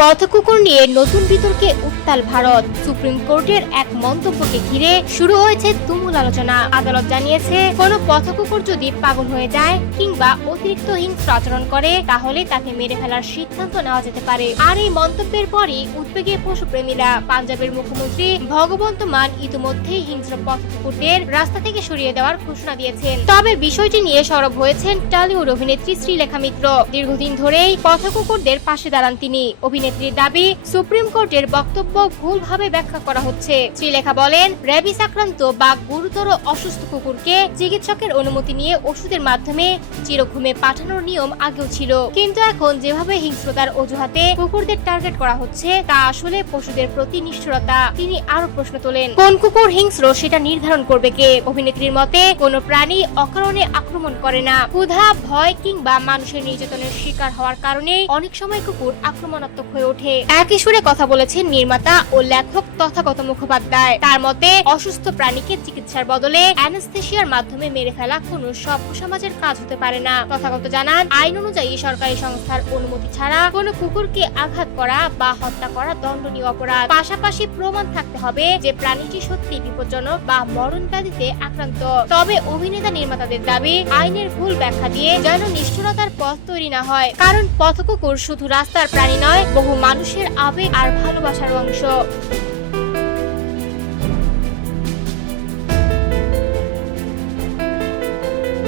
পথকুকুর নিয়ে নতুন বিতর্কে উত্তাল ভারত। সুপ্রিম কোর্টের এক মন্তব্যকে ঘিরে শুরু হয়েছে তুমুল আলোচনা। আদালত জানিয়েছে, কোনো পথকুকুর যদি পাগল হয়ে যায় কিংবা অতিরিক্ত হিংস্র আচরণ করে তাহলে তাকে মেরে ফেলার সিদ্ধান্ত নেওয়া যেতে পারে। আর এই মন্তব্যের পরই উদ্বেগে পশুপ্রেমীরা। পাঞ্জাবের মুখ্যমন্ত্রী ভগবন্ত মান ইতিমধ্যেই হিংস্র পথকুকুরদের রাস্তা থেকে সরিয়ে দেওয়ার ঘোষণা দিয়েছেন। তবে বিষয়টি নিয়ে সরব হয়েছেন টলিউড অভিনেত্রী শ্রীলেখা মিত্র। দীর্ঘদিন ধরেই পথকুকুরদের পাশে দাঁড়ান তিনি। অভিনেত্রীর দাবি, সুপ্রিম কোর্টের বক্তব্য ভুলভাবে ব্যাখ্যা করা হচ্ছে। শ্রীলেখা বলেন, র্যাবিস আক্রান্ত বা গুরুতর অসুস্থ কুকুরকে চিকিৎসকের অনুমতি নিয়ে ওষুধের মাধ্যমে চিরঘুমে পাঠানোর নিয়ম আগেও ছিল, কিন্তু এখন যেভাবে হিংস্রতার অজুহাতে কুকুরদের টার্গেট করা হচ্ছে তা আসলে পশুদের প্রতি নিষ্ঠুরতা। তিনি আরো প্রশ্ন তোলেন, কোন কুকুর হিংস্র সেটা নির্ধারণ করবে কে? অভিনেত্রীর মতে, কোনো প্রাণী অকারণে আক্রমণ করে না। ক্ষুধা, ভয় কিংবা মানুষের নির্যাতনের শিকার হওয়ার কারণে অনেক সময় কুকুর আক্রমণাত্মক হয়ে ওঠে। একই সুরে কথা বলেছেন নির্মাতা ও লেখক তথাগত মুখোপাধ্যায়। তার মতে, অসুস্থ প্রাণীকে চিকিৎসার বদলে অ্যানেস্থেসিয়ার মাধ্যমে মেরে ফেলা কোনো সভ্য সমাজের কাজ হতে পারে না। তথাগত জানান, আইন অনুযায়ী সরকারি সংস্থার অনুমতি ছাড়া কোনো কুকুরকে আঘাত করা বা হত্যা করা দণ্ডনীয় অপরাধ। পাশাপাশি প্রমাণ থাকতে হবে যে প্রাণীটি সত্যি বিপজ্জনক বা মরণ ব্যাধিতে আক্রান্ত। তবে অভিনেতা নির্মাতাদের দাবি, আইনের ভুল ব্যাখ্যা দিয়ে যেন নিষ্ঠুরতার পথ তৈরি না হয়। কারণ পথকুকুর শুধু রাস্তার প্রাণী নয়, বহু মানুষের আবেগ আর ভালোবাসার অংশ।